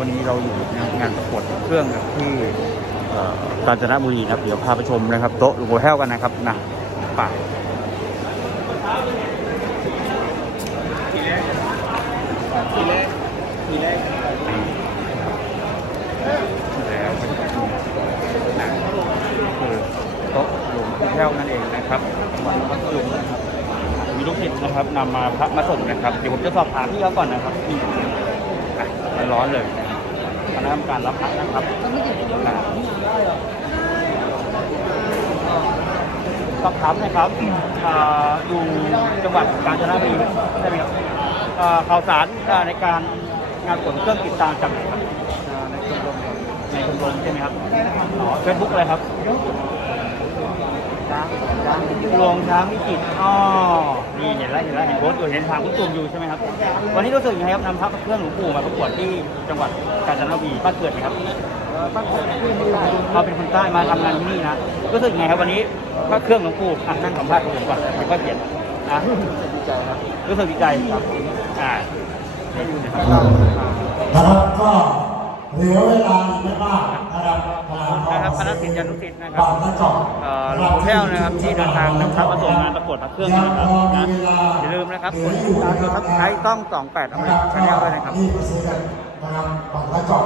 วันนี้เราอยู่ในงานประกวดเครื่องที่กาญจนบุรีนะครับ เดี๋ยวพาไปชมนะครับโต๊ะหลวงปู่แห้วกันนะครับนะป่ากทีแรกแล้วนะคือโต๊ะหลวงปู่แห้วนั่นเองนะครับวันพัทลุงนะครับมีลูกศิษย์นะครับนำมาพระมาส่งนะครับ เดี๋ยวผมจะสอบถามพี่เขาก่อนนะครับมันร้อนเลย คณะกรรมการรับพระนะครับอะสอบถามหนะครับอ่าอยู่จังหวัดกาญจนบุรีใช่ไหมครับอ่าข่าวสารในการงานผลเครื่องติดตามจากไหนครับในชมรมใช่ไหมครับอ๋อเฟซบุ๊กอะไรครับ รวงช้างวิจิตรอ๋อนี่เห็นแล้วเห็นแล้วเห็นโพสต์อยู่เห็นทางคุณตุ่มอยู่ใช่ไหมครับ วันนี้รู้สึกยังไงครับนำพระเครื่องหลวงปู่มาประกวดที่จังหวัดกาญจนบุรีบ้านเกิดไหมครับตั้งแต่ที่มีเขาเป็นคนใต้มาทำงานที่นี่นะรู้สึกยังไงครับวันนี้พระเครื่องหลวงปู่อะนั่งสัมภาษณ์ผมก่อนแล้วก็เขียนอะดีใจครับรู้สึกดีใจครับอ่าได้ดูนะครับนะครับก็ เหลือเวลาอีกไม่มากนะครับนะครับคณะศิษยานุศิษย์นะครับปากกระจกเอ่อหลวงปู่แก้วนะครับที่เดินทางนำพระมาส่งงานประกวดพระเครื่องนะครับนะอย่าลืมนะครับกดติดตามกดซับสไครต์ต้อง 28เอานะไว้ครับชาแนลด้วยนะครับนี่ก็ซื้อกันนะครับปากกระจก